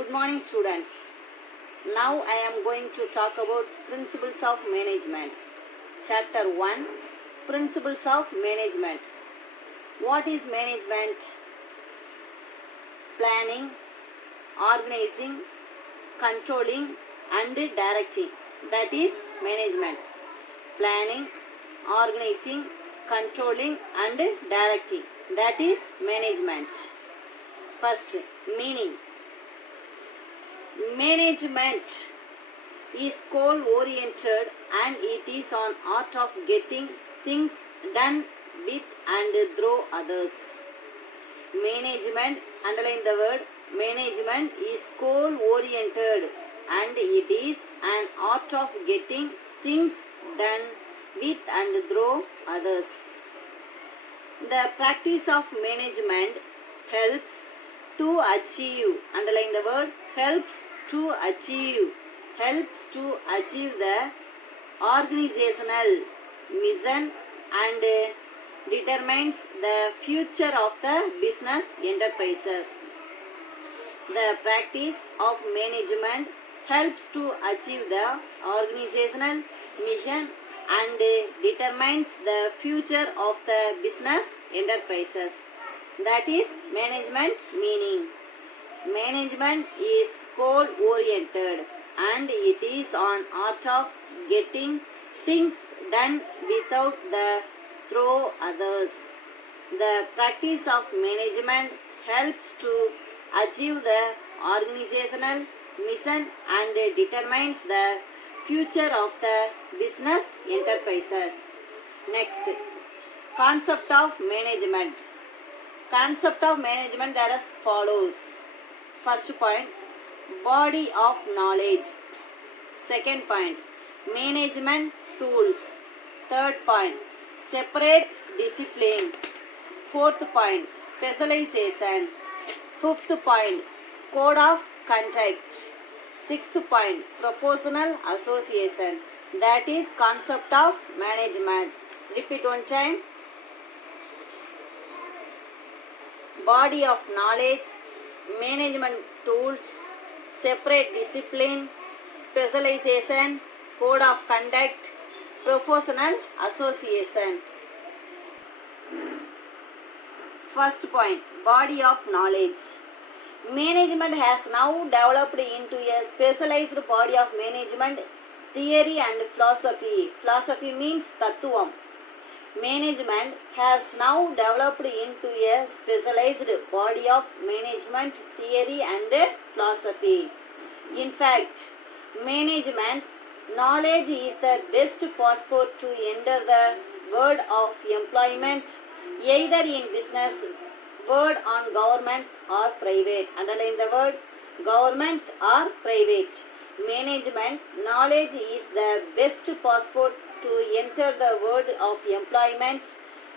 Good morning, students. Now I am going to talk about principles of management. Chapter 1, Principles of Management. What is management? Planning, organizing, controlling and directing. That is management. Planning, organizing, controlling and directing. That is management. First, meaning. Management is goal-oriented and it is an art of getting things done with and through others. Management, underline the word, management is goal-oriented and it is an art of getting things done with and through others. The practice of management helps to achieve, underline the word, helps to achieve the organizational mission and determines the future of the business enterprises. The practice of management helps to achieve the organizational mission and determines the future of the business enterprises. That is management meaning. Management is goal-oriented and it is an art of getting things done without the through others. The practice of management helps to achieve the organizational mission and determines the future of the business enterprises. Next, concept of management. Concept of management there as follows. First point, body of knowledge. Second point, management tools. Third point, separate discipline. Fourth point, specialization. Fifth point, code of conduct. Sixth point, professional association. That is concept of management. Repeat one time. Body of knowledge, management tools, separate discipline, specialization, code of conduct, professional association. First point, body of knowledge. Management has now developed into a specialized body of management theory and philosophy. Philosophy means tattvam. Management has now developed into a specialized body of management theory and philosophy. In fact, management knowledge is the best passport to enter the world of employment, either in business, world on government or private. Underline the word government or private. Management knowledge is the best passport to enter the world of employment,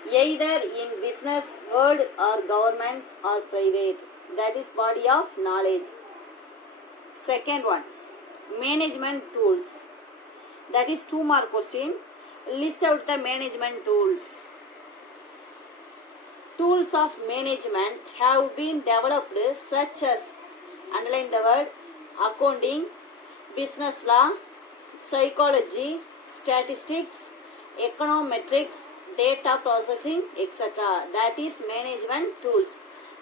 either in business world or government or private. That is body of knowledge. Second one, management tools. That is 2 mark question. List out the management tools. Tools of management have been developed such as, underline the word, accounting, business law, psychology, statistics, econometrics, data processing, etc. That is management tools.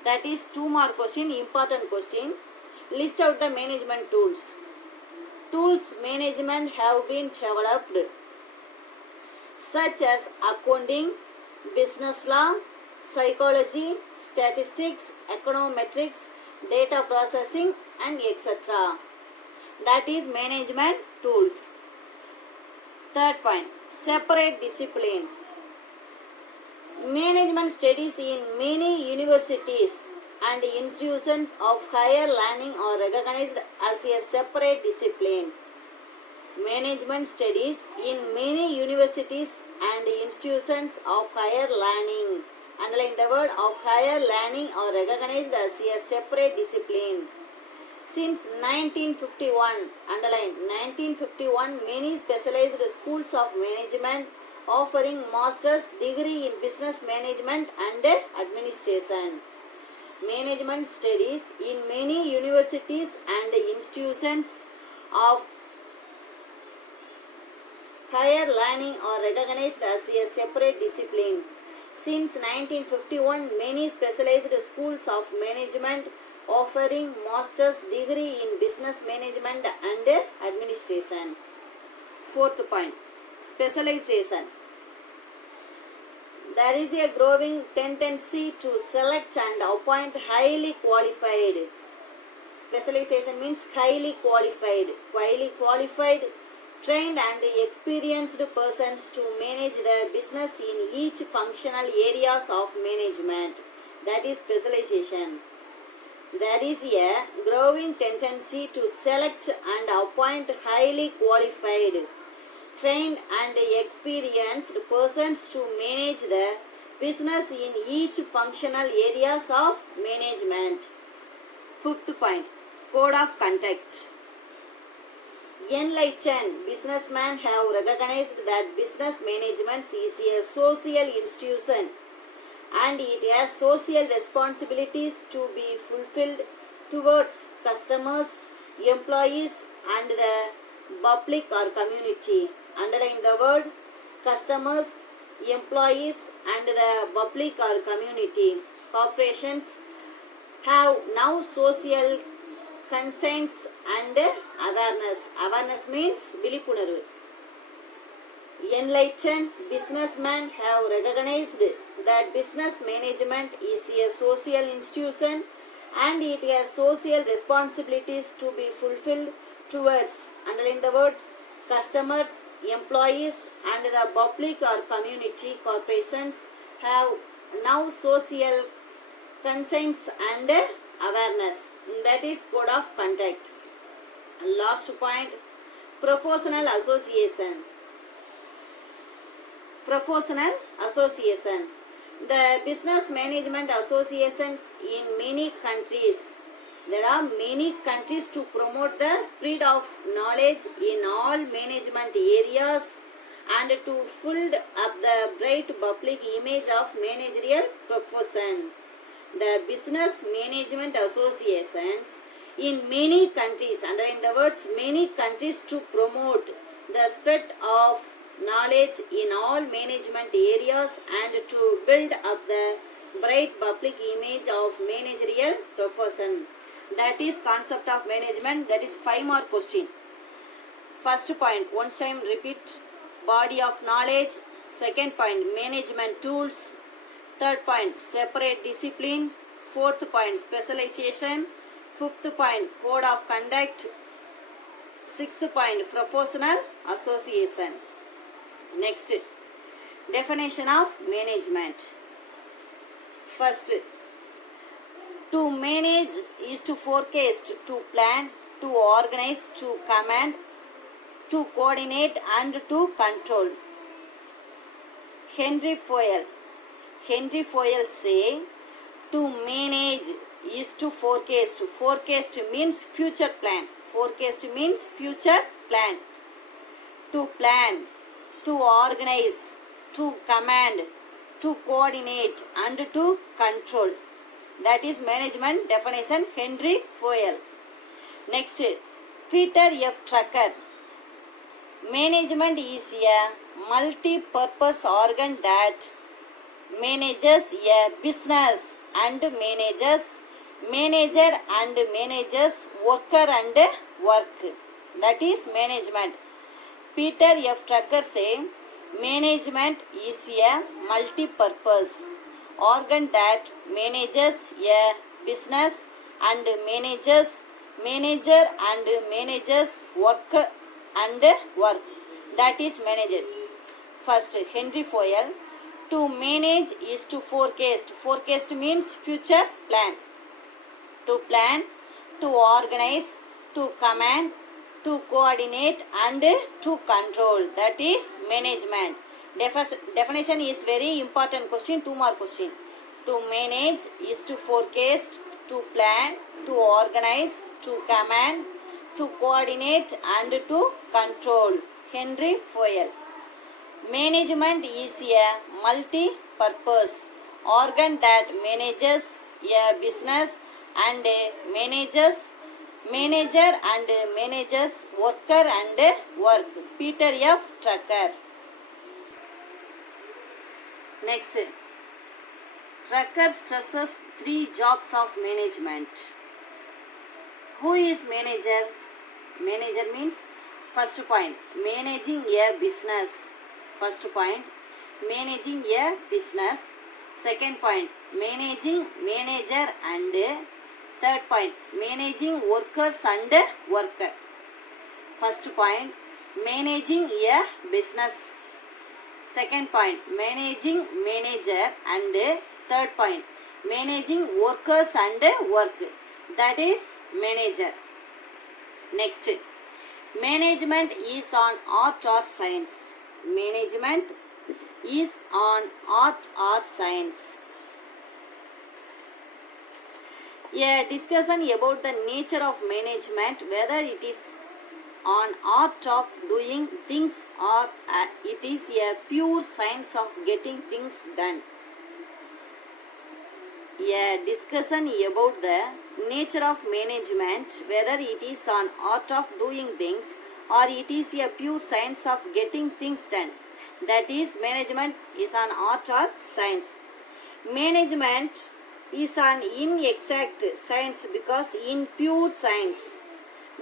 That is 2 mark question, important question. List out the management tools. Tools management have been developed such as accounting, business law, psychology, statistics, econometrics, data processing and etc. That is management tools. Third point, separate discipline. Management studies in many universities and institutions of higher learning are recognized as a separate discipline. Management studies in many universities and institutions of higher learning, underline the word, of higher learning are recognized as a separate discipline. Since 1951, underline 1951, many specialized schools of management offering master's degree in business management and administration. management studies in many universities and institutions of higher learning are recognized as a separate discipline. Since 1951, many specialized schools of management offering master's degree in business management and administration. Fourth point, specialization. There is a growing tendency to select and appoint highly qualified. Specialization means highly qualified, trained and experienced persons to manage the business in each functional areas of management. That is specialization. There is a growing tendency to select and appoint highly qualified, trained and experienced persons to manage the business in each functional areas of management. Fifth point, code of conduct. Enlightened businessmen have recognized that business management is a social institution and it has social responsibilities to be fulfilled towards customers, employees and the public or community. Underline the word customers, employees and the public or community. Corporations have now social conscience and awareness. Awareness means vilipunarvu. Enlightened businessmen have recognized that business management is a social institution and it has social responsibilities to be fulfilled towards, underline the words, customers, employees and the public or community. Corporations have now social conscience and awareness. That is code of conduct. Last point, professional association. Professional association. The business management associations in many countries. There are many countries to promote the spread of knowledge in all management areas and to build up the bright public image of managerial profession. The business management associations in many countries, underline the words many countries, to promote the spread of knowledge in all management areas and to build up the bright public image of managerial profession. That is concept of management. That is 5 more question. First point, once time repeat, body of knowledge. Second point, management tools. Third point, separate discipline. Fourth point, specialization. Fifth point, code of conduct. Sixth point, professional association. Next, definition of management. First, to manage is to forecast, to plan, to organize, to command, to coordinate and to control. Henry Fayol say, to manage is to forecast. Forecast means future plan. Forecast means future plan. To plan, to organize, to command, to coordinate and to control. That is management definition, Henry Fayol. Next, Peter F. Drucker. Management is a multi-purpose organ that manages a business and manages worker and work. That is management. Peter F. Drucker say, management is a multi-purpose organ that manages a business and manager and manages work and work. That is manager. First, Henry Fayol. To manage is to forecast. Forecast means future plan. To plan, to organize, to command, to coordinate and to control. That is management. Definition is very important question. 2 more question. To manage is to forecast, to plan, to organize, to command, to coordinate and to control. Henry Fayol. Management is a multi-purpose organ that manages a business and manager and manages worker and work. Peter F. Drucker. Next, Drucker stresses three jobs of management. Who is manager? Manager means, first point, managing a business. First point, managing a business. Second point, managing manager and third point, managing workers and worker. First point, managing a business. Second point, managing manager and third point, managing workers and work. That is manager. Next, management is on art or science. Management is on art or science. A discussion about the nature of management, whether it is on art of doing things or it is a pure science of getting things done. A discussion about the nature of management, whether it is on art of doing things or it is a pure science of getting things done. That is, management is an art or science. Management is an inexact science because in pure science,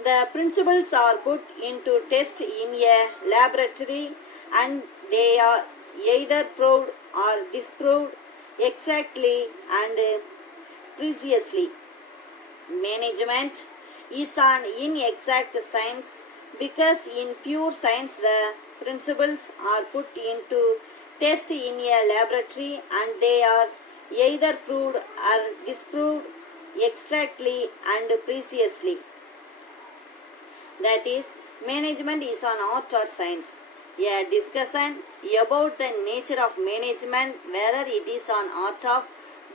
the principles are put into test in a laboratory and they are either proved or disproved exactly and precisely. Management is an inexact science because in pure science the principles are put into test in a laboratory and they are either proved or disproved exactly and precisely. That is, management is an art or science. A discussion about the nature of management, whether it is an art of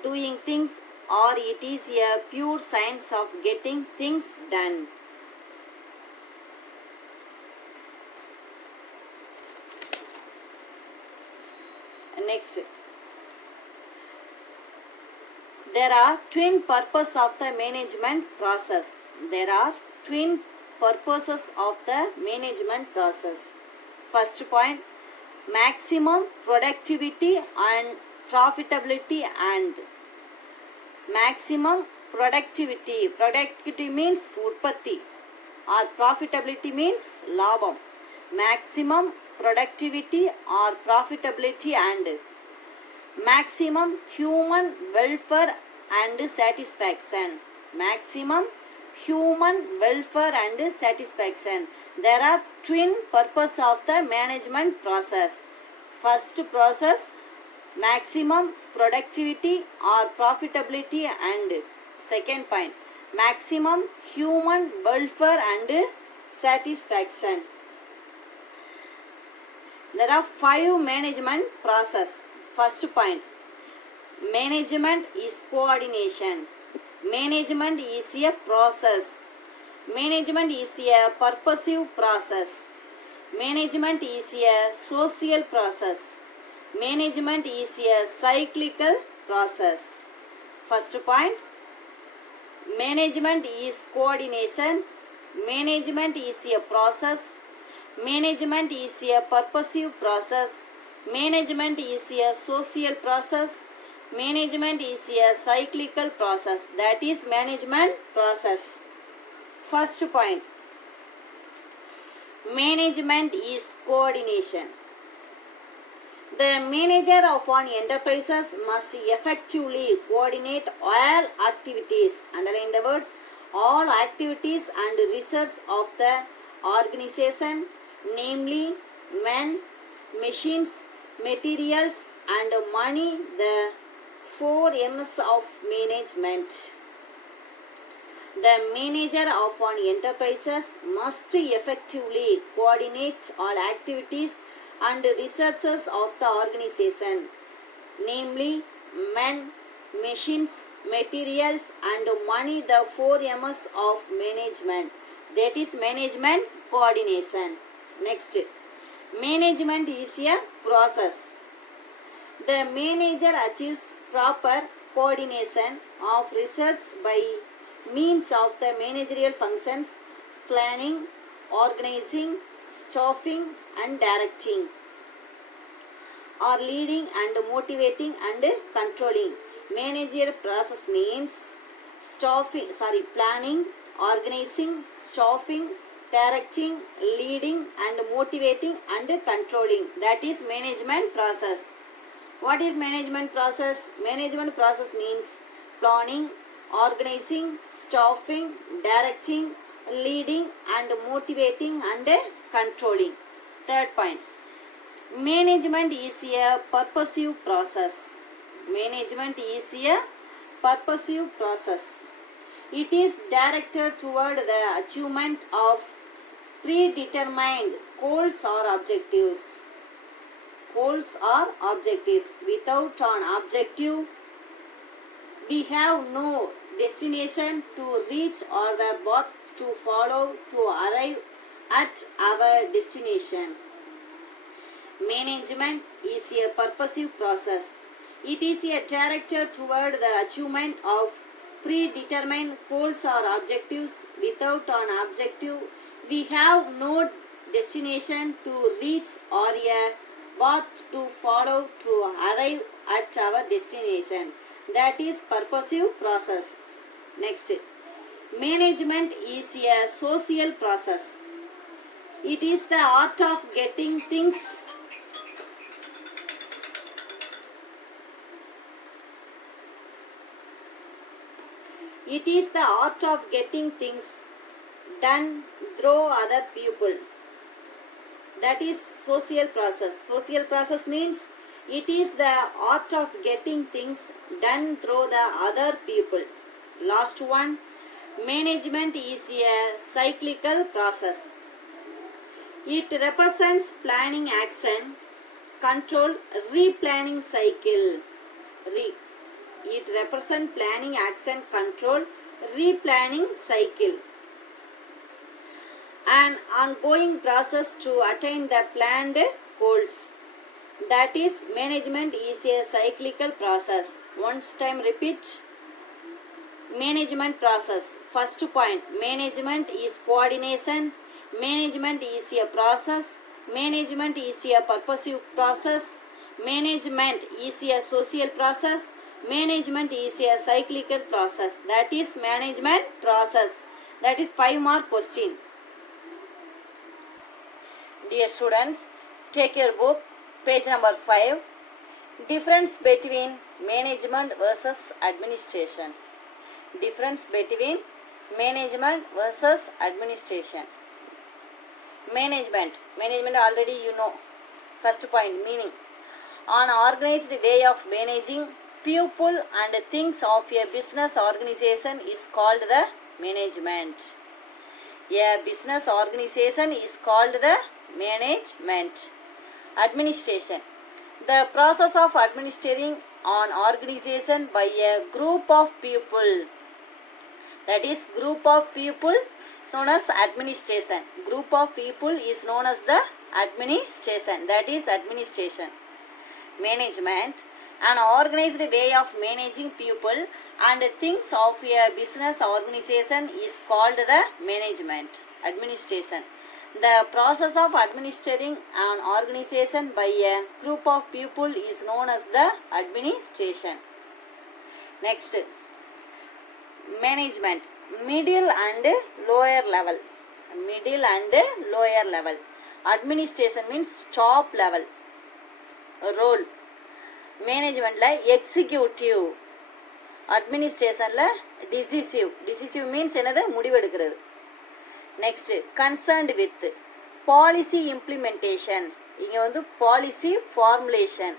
doing things or it is a pure science of getting things done. Next, there are twin purposes of the management process. There are twin purposes of the management process. First point, maximum productivity and profitability and maximum productivity. Productivity means urpatti or profitability means labam. Maximum productivity or profitability and maximum human welfare and satisfaction. Maximum human welfare and satisfaction. There are twin purposes of the management process. First process, maximum productivity or profitability and second point, maximum human welfare and satisfaction. There are 5 management process. First point, management is coordination. Management is a process. Management is a purposive process. Management is a social process. Management is a cyclical process. First point, management is coordination. Management is a process. Management is a purposive process. Management is a social process. Management is a cyclical process. That is management process. First point, management is coordination. The manager of an enterprise must effectively coordinate all activities, underline the words, all activities and research of the organization, namely men, machines, materials and money, the 4 M's of management. The manager of an enterprise must effectively coordinate all activities and researches of the organization, namely men, machines, materials and money, the 4 M's of management. That is management coordination. Next, management is a process. The manager achieves proper coordination of research by means of the managerial functions, planning, organizing, staffing and directing, or leading and motivating and controlling. Managerial process means planning, organizing, staffing, directing, leading and motivating and controlling. That is management process. What is management process? Management process means planning, organizing, staffing, directing, leading and motivating and controlling. Third point, management is a purposive process. Management is a purposive process. It is directed toward the achievement of predetermined goals or objectives. Goals or objectives. Without an objective, we have no destination to reach or the path to follow to arrive at our destination. Management is a purposive process. It is a directed toward the achievement of predetermined goals or objectives. Without an objective, we have no destination to reach or a path to follow to arrive at our destination. That is purposive process. Next, management is a social process. It is the art of getting things It is the art of getting things done through other people. That is social process. Social process means it is the art of getting things done through the other people. Last one, management is a cyclical process. It represents planning, action, control, replanning cycle. It represents planning, action, control, replanning cycle. An ongoing process to attain the planned goals. That is, management is a cyclical process. Once time repeat. Management process. First point, management is coordination. Management is a process. Management is a purposive process. Management is a social process. Management is a cyclical process. That is management process. That is 5 mark question. Dear students, take your book, page number 5. Difference between management versus administration. Difference between management versus administration. Management already you know. First point, meaning an organized way of managing people and things of a business organization is called the management. A business organization is called the management. Administration, the process of administering an organization by a group of people. That is, group of people known as administration. Group of people is known as the administration. That is administration. Management, an organized way of managing people and things of a business organization is called the management. Administration, the process of administering an organization by a group of people is known as the administration. Next, management, middle and lower level. Middle and lower level. Administration means top level. Role, management la executive, administration la decisive. Decisive means enadha mudivu edukkirathu. Next, concerned with policy implementation. Inga vandu policy formulation.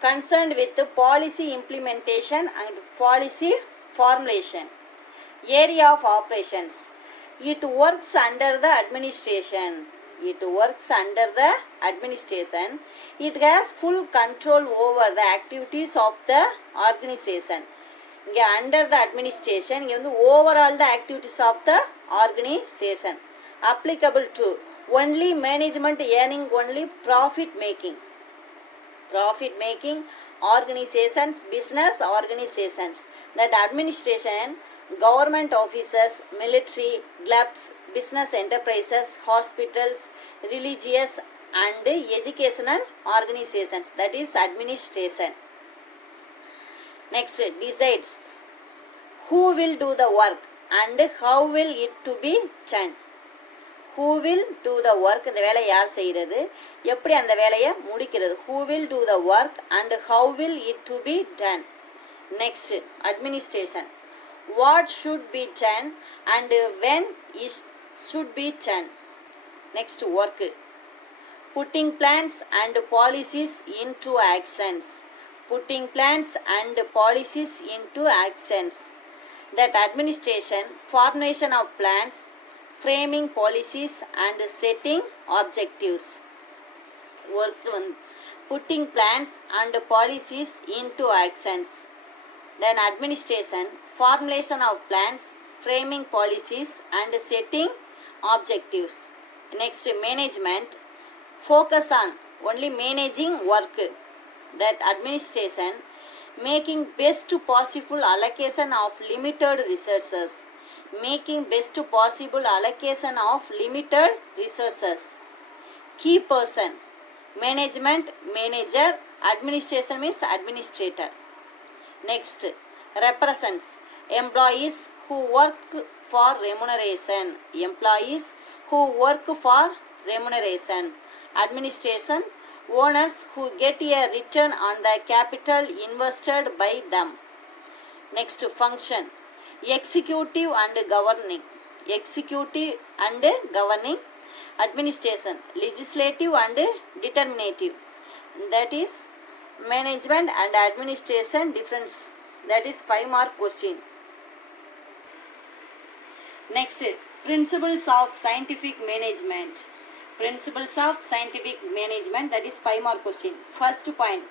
Concerned with policy implementation and policy formulation. Area of operations, it works under the administration. It works under the administration. It has full control over the activities of the organization. Inga under the administration, inga vandu overall the activities of the organization. Applicable to only management earning only profit making. profit making organizations, business organizations. That administration, government offices, military, clubs, business enterprises, hospitals, religious and educational organizations. That is administration. Next, decides who will do the work and how will it to be done. Who will do the work, இந்த வேலை யார் செய்கிறது, எப்படி அந்த வேலையை முடிக்கிறது. Who will do the work and how will it to be done. Next, administration. What should be done and when it should be done. Next, work. Putting plans and policies into actions. Putting plans and policies into actions. That administration, formation of plans, framing policies and setting objectives. Work on putting plans and policies into actions. Then administration, formulation of plans, framing policies and setting objectives. Next, management, focus on only managing work. That administration, making best possible allocation of limited resources. Making best possible allocation of limited resources. Key person, management, manager, administration means administrator. Next, represents, employees who work for remuneration. Employees who work for remuneration. Administration, owners who get a return on the capital invested by them. Next, function, executive and governing. Executive and governing. Administration, legislative and determinative. That is management and administration difference. That is 5-mark question. Next, principles of scientific management. Principles of scientific management, that is 5-mark question. First point,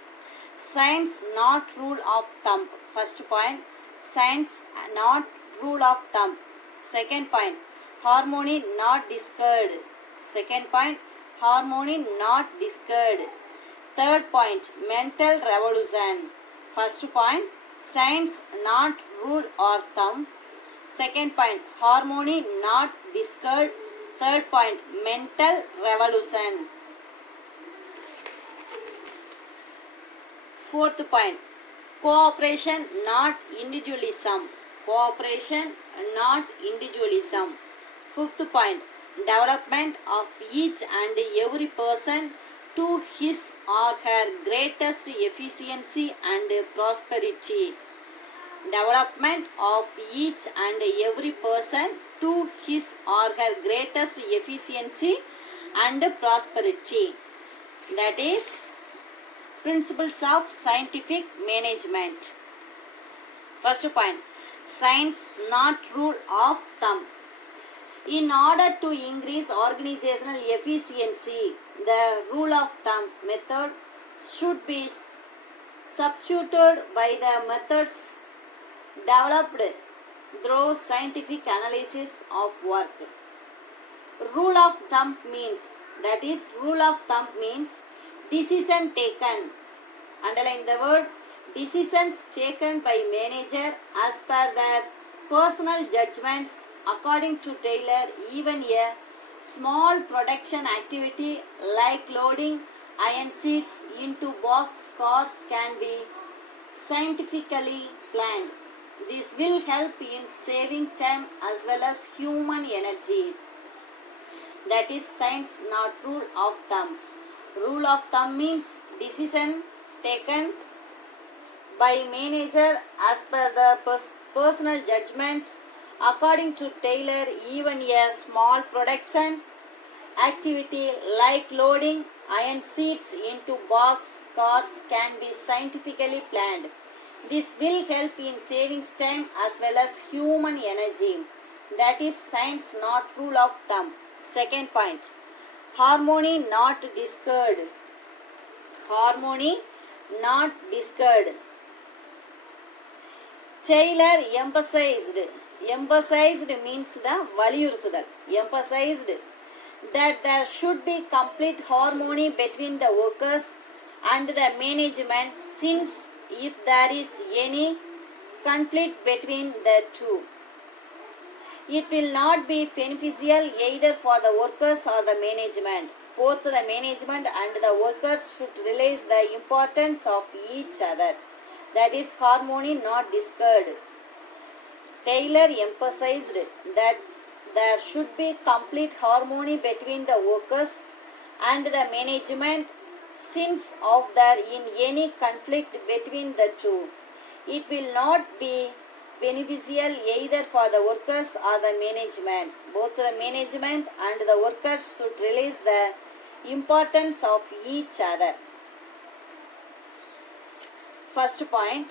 science not rule of thumb. First point, science not rule of thumb. Second point, harmony not discard. Second point, harmony not discard. Third point, mental revolution. First point, science not rule or thumb. Second point, harmony not discard. Third point, mental revolution. Fourth point, cooperation not individualism. Cooperation not individualism. Fifth point, development of each and every person to his or her greatest efficiency and prosperity. Development of each and every person to his or her greatest efficiency and prosperity. That is principles of scientific management. First point, science not rule of thumb. In order to increase organizational efficiency, the rule of thumb method should be substituted by the methods developed through scientific analysis of work. Rule of thumb means, that is rule of thumb means decision taken. Underline the word, decisions taken by manager as per their personal judgments according to tailor even a small production activity like loading iron sheets into box cars can be scientifically planned. This will help in saving time as well as human energy. That is science not rule of thumb. Rule of thumb means decision taken by manager as per the personal judgments according to tailor even a small production activity like loading iron sheets into box cars can be scientifically planned. This will help in saving time as well as human energy. That is science not rule of thumb. Second point, harmony not discard. Harmony not discard. Taylor emphasized means the valiyurthudal. Emphasized that there should be complete harmony between the workers and the management, since if there is any conflict between the two, it will not be beneficial either for the workers or the management. Both the management and the workers should realize the importance of each other. That is harmony, not discord. Taylor emphasized that there should be complete harmony between the workers and the management, since of there in any conflict between the two, it will not be beneficial either for the workers or the management. Both the management and the workers should realize the importance of each other. First point,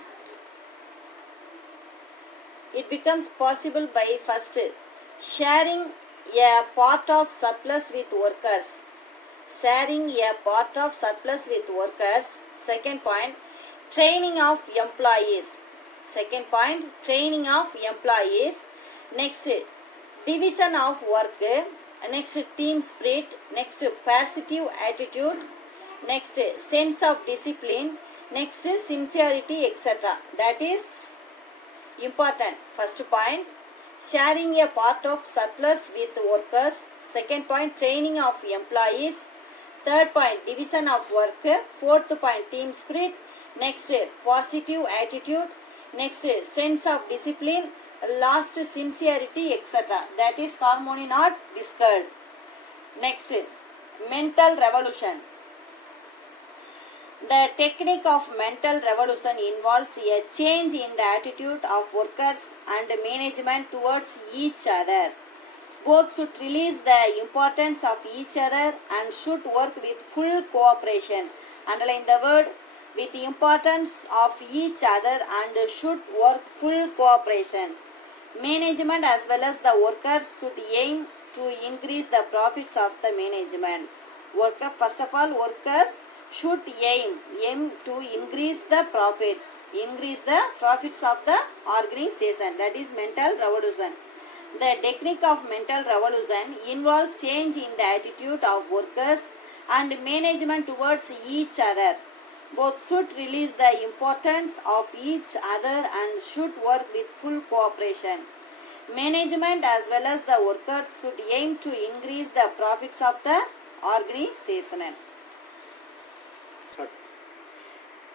it becomes possible by first sharing a part of surplus with workers. Sharing a part of surplus with workers. Second point, training of employees. Second point, training of employees. Next, division of work. Next, team spirit. Next, positive attitude. Next, sense of discipline. Next, sincerity, etc. That is important. First point, sharing a part of surplus with workers. Second point, training of employees. Third point, division of work. Fourth point, team spirit. Next, positive attitude. Next, sense of discipline. Last, sincerity, etc. That is harmony, not discord. Next, mental revolution. The technique of mental revolution involves a change in the attitude of workers and management towards each other. Both should realize the importance of each other and should work with full cooperation. Underline the word with the importance of each other and should work full cooperation. Management as well as the workers should aim to increase the profits of the management. First of all, workers should aim to increase the profits of the organization. That is mental revolution. The technique of mental revolution involves change in the attitude of workers and management towards each other. Both should realize the importance of each other and should work with full cooperation. Management as well as the workers should aim to increase the profits of the organization.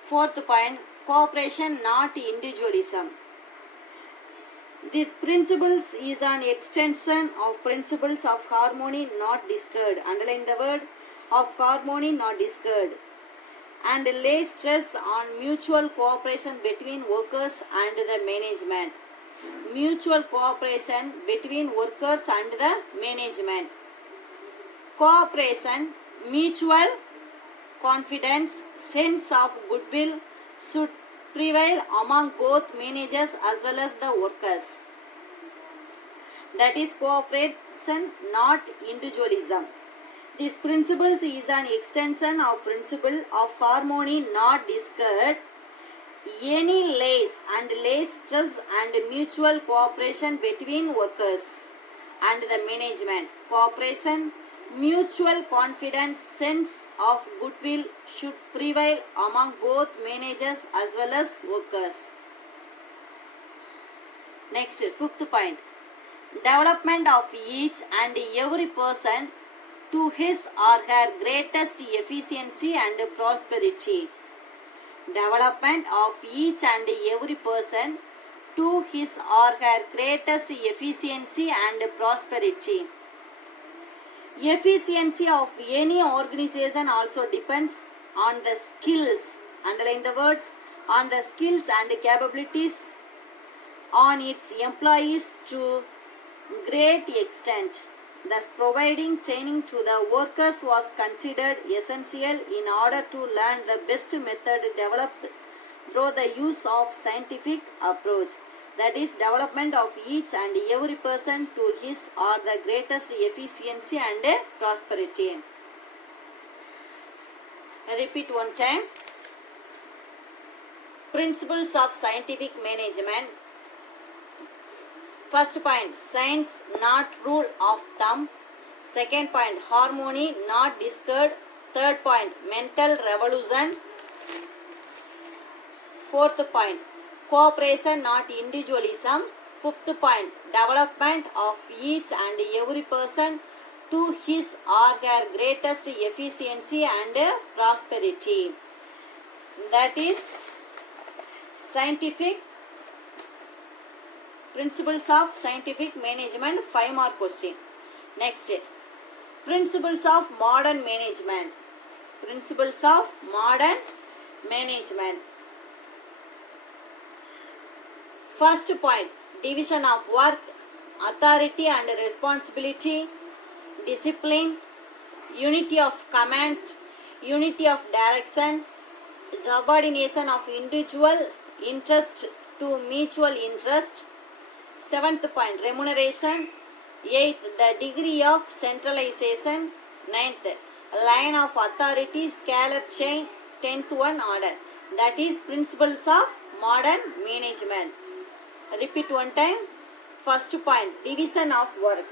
Fourth point, cooperation, not individualism. This principles is an extension of principles of harmony, not discord. Underline the word of harmony, not discord. And lay stress on mutual cooperation between workers and the management. Mutual cooperation between workers and the management. Cooperation, mutual confidence, sense of goodwill should prevail among both managers as well as the workers. That is cooperation, not individualism. This principle is an extension of principle of harmony, not discord. Any lay stress and mutual cooperation between workers and the management. Cooperation, mutual confidence, sense of goodwill should prevail among both managers as well as workers. Next, fifth point, development of each and every person to his or her greatest efficiency and prosperity. Development of each and every person to his or her greatest efficiency and prosperity. Efficiency of any organization also depends on the skills, underline the words, on the skills and capabilities on its employees to great extent. Thus, providing training to the workers was considered essential in order to learn the best method developed through the use of scientific approach. That is, development of each and every person to his or the greatest efficiency and prosperity. I repeat one time. Principles of scientific management. First point, science, not rule of thumb. Second point, harmony, not discord. Third point, mental revolution. Fourth point, cooperation not individualism. Fifth point, development of each and every person to his or her greatest efficiency and prosperity. That is scientific principles of scientific management. 5 more question. Next, principles of modern management. Principles of modern management. First point, division of work, authority and responsibility, discipline, unity of command, unity of direction, subordination of individual interest to mutual interest. Seventh point, remuneration. Eighth, the degree of centralization. Ninth, line of authority, scalar chain. 10th one, order. That is principles of modern management. Repeat one time. First point, division of work.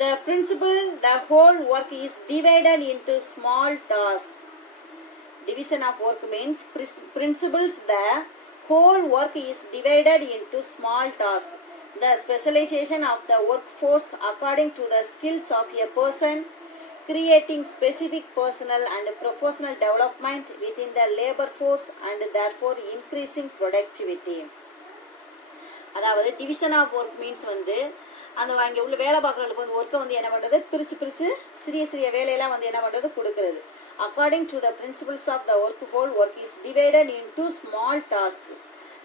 The principle, the whole work is divided into small tasks. Division of work means principles, the whole work is divided into small tasks. The specialization of the workforce according to the skills of a person, creating specific personal and professional development within the labor force and therefore increasing productivity. அதாவது division of work means வந்து அந்த அங்கே உள்ள வேலை பார்க்குறவங்களுக்கு வந்து ஒர்க்கை வந்து என்ன பண்ணுறது, பிரித்து சிறிய சிறிய வேலையெல்லாம் வந்து என்ன பண்ணுறது, கொடுக்கறது. According to the principles of the work, whole work is divided into small tasks.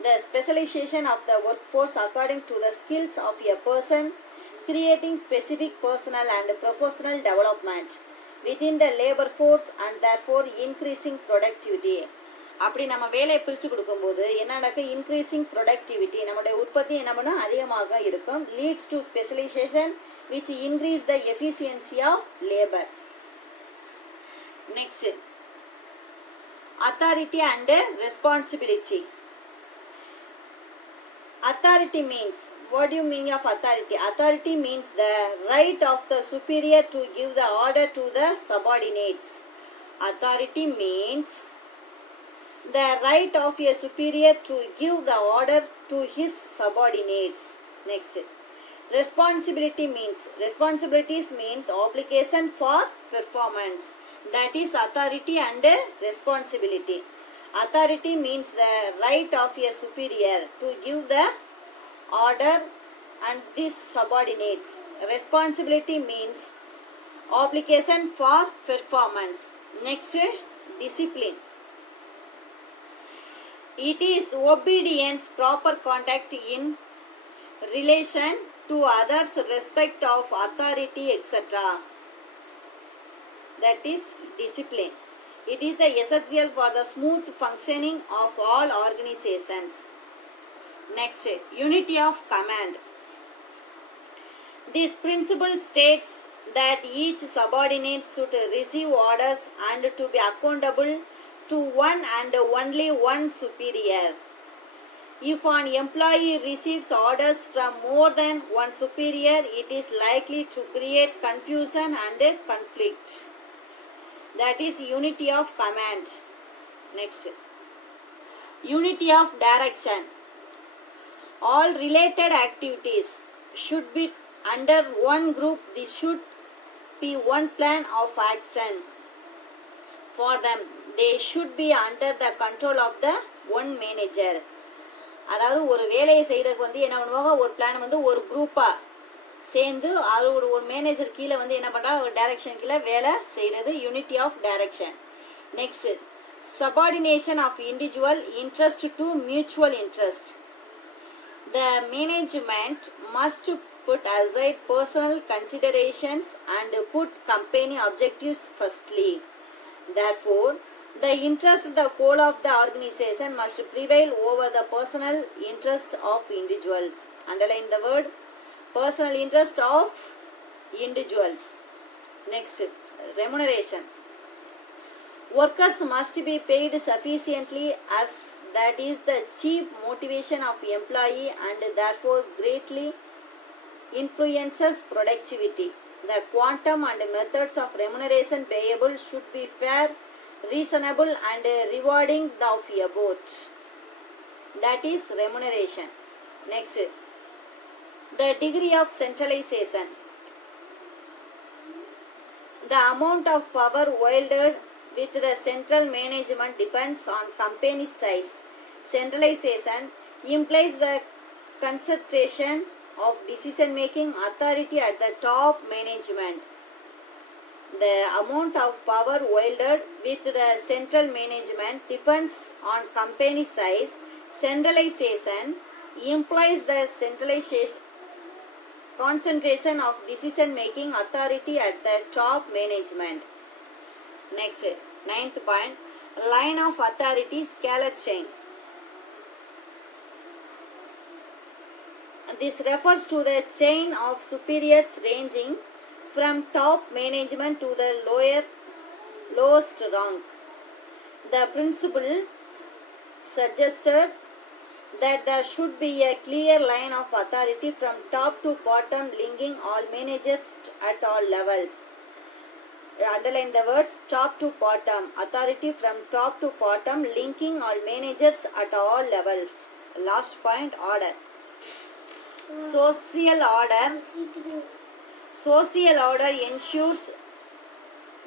The specialization of the workforce according to the skills of a person, creating specific personal and professional development within the labor force and therefore increasing productivity. அப்படி நம்ம வேலையை பிரித்து கொடுக்கும்போது என்ன நடக்கும், increasing productivity, நம்மளுடைய உற்பத்தி என்ன பண்ணும், அதிகமாக இருக்கும். Leads to specialization which increase the efficiency of labour. Next, authority and responsibility. Authority means, what do you mean of authority? Authority means the right of the superior to give the order to the subordinates. Authority means the right of a superior to give the order to his subordinates. Next, responsibility means, responsibilities means obligation for performance. That is authority and responsibility. Authority means the right of a superior to give the order and these subordinates. Responsibility means obligation for performance. Next, discipline. It is obedience, proper conduct in relation to others, respect of authority, etc. That is discipline. It is the essential for the smooth functioning of all organizations. Next, unity of command. This principle states that each subordinate should receive orders and to be accountable to one and only one superior. If an employee receives orders from more than one superior, it is likely to create confusion and conflict. That is unity of command. Next, unity of direction. All related activities should be under one group. This should be one plan of action for them. They should be under the control of the one manager. அதாவது ஒரு வேலையை செய்கிறதுக்கு வந்து என்ன பண்ணுவாங்க, ஒரு plan வந்து ஒரு குரூப்பாக சேர்ந்து அது ஒரு மேனேஜர் கீழே வந்து என்ன பண்ணுறாங்க, ஒரு டைரக்ஷன் கீழே வேலை செய்கிறது. Unity of direction. Next, subordination of individual interest to mutual interest. The management must put aside personal considerations and put company objectives firstly. Therefore, the interest of the whole of the organization must prevail over the personal interest of individuals. Underline the word personal interest of individuals. Next, remuneration. Workers must be paid sufficiently, as that is the chief motivation of employee and therefore greatly influences productivity. The quantum and methods of remuneration payable should be fair, reasonable and rewarding of a boat. That is remuneration. Next, the degree of centralization. The amount of power wielded with the central management depends on company size. Centralization implies the concentration of decision-making authority at the top management. The amount of power wielded with the central management depends on company size. Centralization implies the concentration of decision-making authority at the top management. Next, ninth point, line of authority scalar chain. This refers to the chain of superiors ranging from top management to the lowest rank. The principle suggested that there should be a clear line of authority from top to bottom linking all managers at all levels. Underline the words top to bottom. Authority from top to bottom linking all managers at all levels. Last point, order. Social order. Social order ensures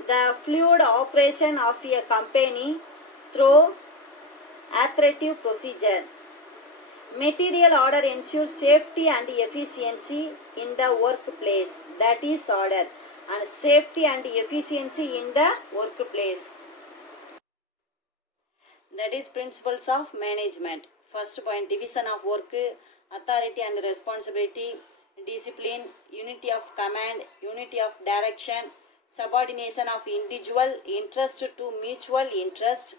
the fluid operation of a company through authoritative procedure. Material order ensures safety and efficiency in the workplace. That is order. And safety and efficiency in the workplace. That is principles of management. First point, division of work, authority and responsibility, discipline, unity of command, unity of direction, subordination of individual interest to mutual interest,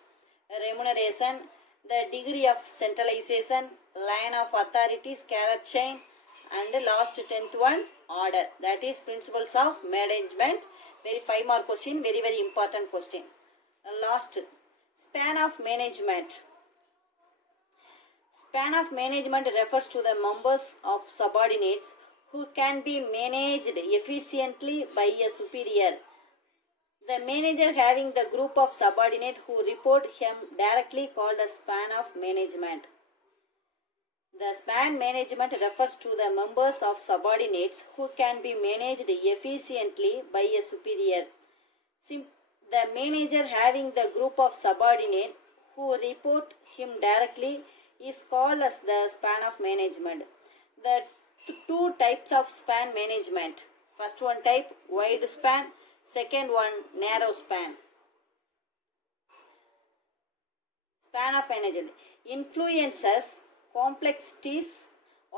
remuneration, the degree of centralization, line of authority, scalar chain, and last 10th one, order. That is principles of management. Very 5 mark question, very important question. Last, span of management. Span of management refers to the members of subordinates who can be managed efficiently by a superior. The manager having the group of subordinates who report him directly called a span of management. The span management refers to the members of subordinates who can be managed efficiently by a superior. The manager having the group of subordinates who report him directly is called as the span of management. The two types of span management. First one type, wide span. Second one, narrow span. Span of management influences complexities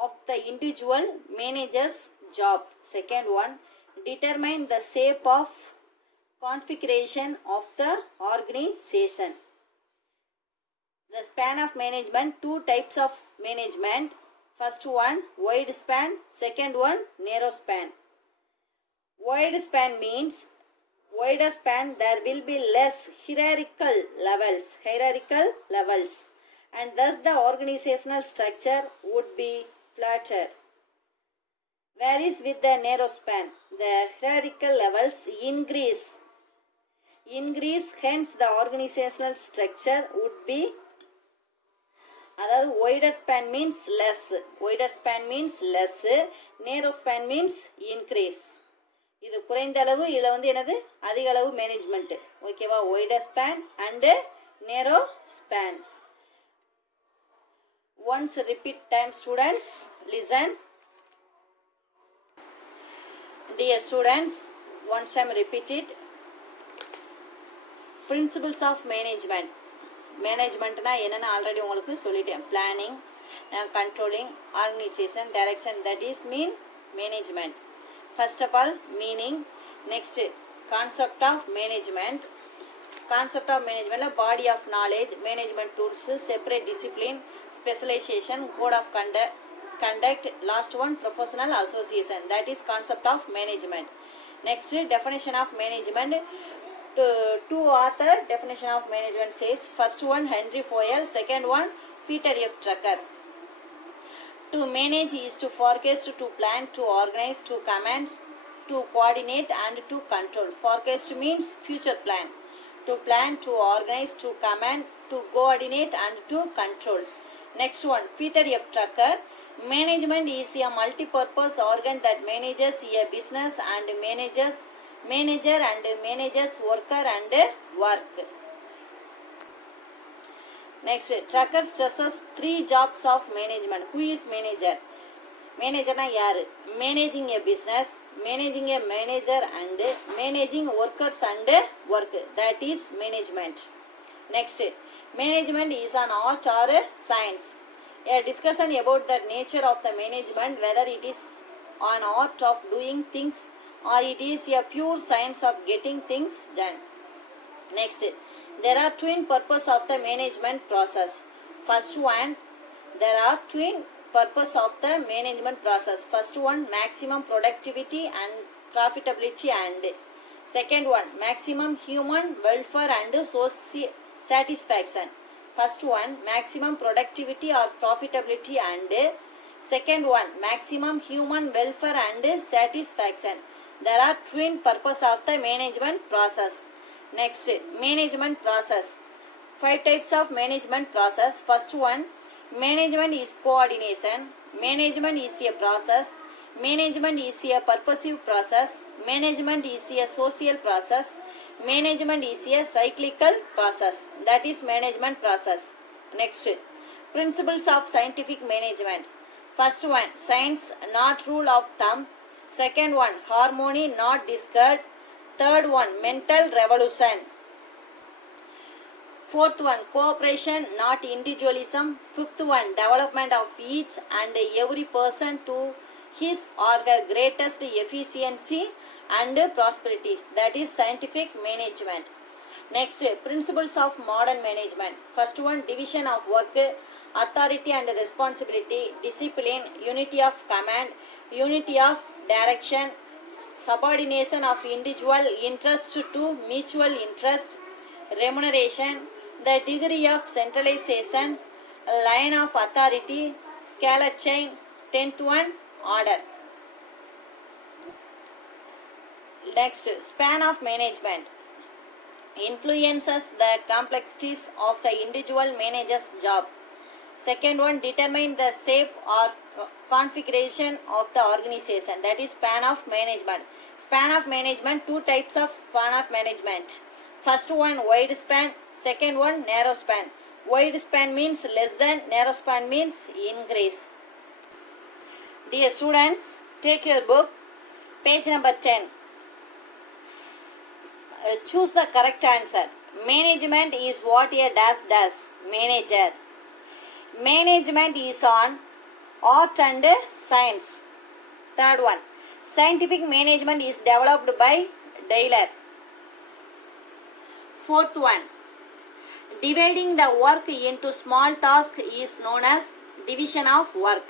of the individual manager's job. Second one, determine the shape of configuration of the organization. The span of management, two types of management. First one, wide span. Second one, narrow span. Wide span means wider span there will be less hierarchical levels and thus the organizational structure would be flatter. Whereas with the narrow span, the hierarchical levels increase, hence the organizational structure would be, அதாவது wider span means less, narrow span means increase. இது குறைந்த அளவு, இதில் என்னது அதிக அளவு management. ஓகேவா, wider span and narrow spans. Once repeat time students, listen. Dear students, once time repeat it. Principles of management. மேனேஜ்மெண்ட்னா என்னென்னு ஆல்ரெடி உங்களுக்கு சொல்லிட்டேன். Planning, controlling, organisation, direction, that is mean management. First of all meaning. Next concept of management. Concept of மேனேஜ்மெண்ட்டில் body of knowledge, management tools, separate discipline, specialisation, code of conduct, last one professional association. That is concept of management. Next, definition of management. Two author definition of management says, first one Henry Fayol, second one Peter F. Drucker. To manage is to forecast, to plan, to organize, to command, to coordinate and to control. Forecast means future plan. to plan, to organize, to command, to coordinate and to control. Next one, Peter F. Drucker. Management is a multi-purpose organ that manages a business and manager and manages worker and work. Next, Drucker stresses three jobs of management. Who is manager? Manager na yaru? Managing a business, managing a manager and managing workers and work. That is management. Next, management is an art or a science. A discussion about the nature of the management, whether it is an art of doing things or it is a pure science of getting things done. Next, there are twin purposes of the management process. First one, there are twin purpose of the management process. First one, maximum productivity and profitability, and second one, maximum human welfare and social satisfaction. First one, maximum productivity or profitability, and second one, maximum human welfare and satisfaction. There are twin purpose of the management process. Next, management process. 5 types of management process. First one, management is coordination. Management is a process. Management is a purposive process. Management is a social process. Management is a cyclical process. That is management process. Next, principles of scientific management. First one, science, not rule of thumb. Second one, harmony, not discord. Third one, mental revolution. Fourth one, cooperation, not individualism. Fifth one, development of each and every person to his or her greatest efficiency and prosperity. That is scientific management. Next, principles of modern management. First one, division of work, authority and responsibility, discipline, unity of command, unity of direction, subordination of individual interest to mutual interest, remuneration, the degree of centralization, line of authority, scalar chain. 10th one, order. Next, span of management. Influences the complexities of the individual manager's job. Second one, determine the shape or configuration of the organization. That is span of management. Span of management, 2 types of span of management. First one, wide span. Second one, narrow span. Wide span means less than, narrow span means increase. Dear students, take your book, page number 10. Choose the correct answer. Management is what a dash does. Manager. Management is on art and science. Third one, scientific management is developed by Taylor. Fourth one, dividing the work into small tasks is known as division of work.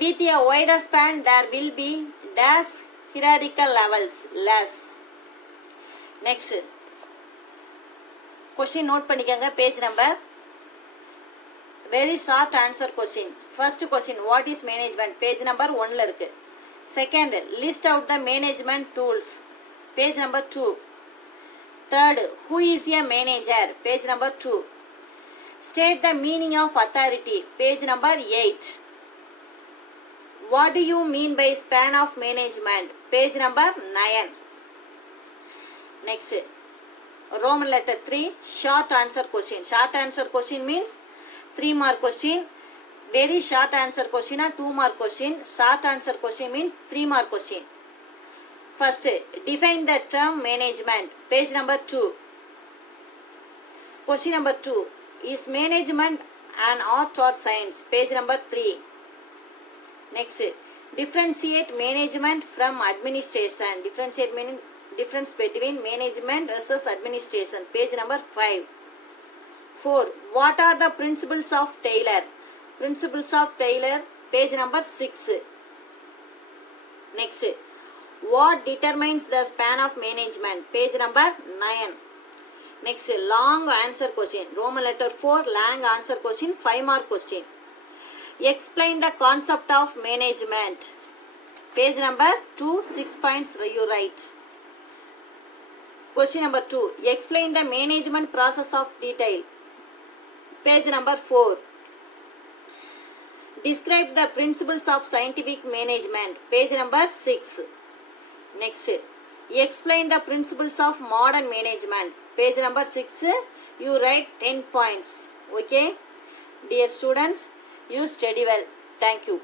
With a wider span, there will be dash hierarchical levels less. Next, question note பண்ணிக்கங்க, page number. Very short answer question. First question, what is management? Page number 1 ல இருக்கு. Second, list out the management tools. Page number 2. Third, who is a manager? Page number 2. State the meaning of authority. Page number 8. What do you mean by span of management? Page number 9. Next, Roman letter 3, short answer question. Short answer question means 3 mark question. Very short answer question or 2 mark question. Short answer question means 3 mark question. First, define the term management. Page number 2. Question number 2. Is management an art or science? Page number 3. Next, differentiate management from administration. Difference between management versus administration. Page number 5. 4. What are the principles of Taylor? Principles of Taylor. Page number 6. Next, what determines the span of management? Page number 9. Next, long answer question. Roman letter 4, long answer question, 5 mark question. Explain the concept of management. Page number 2, 6 points you write. Question number 2. Explain the management process of detail. Page number 4. Describe the principles of scientific management. Page number 6. Next. Explain the principles of modern management. Page number 6. You write 10 points. Okay. Dear students, you study well. Thank you.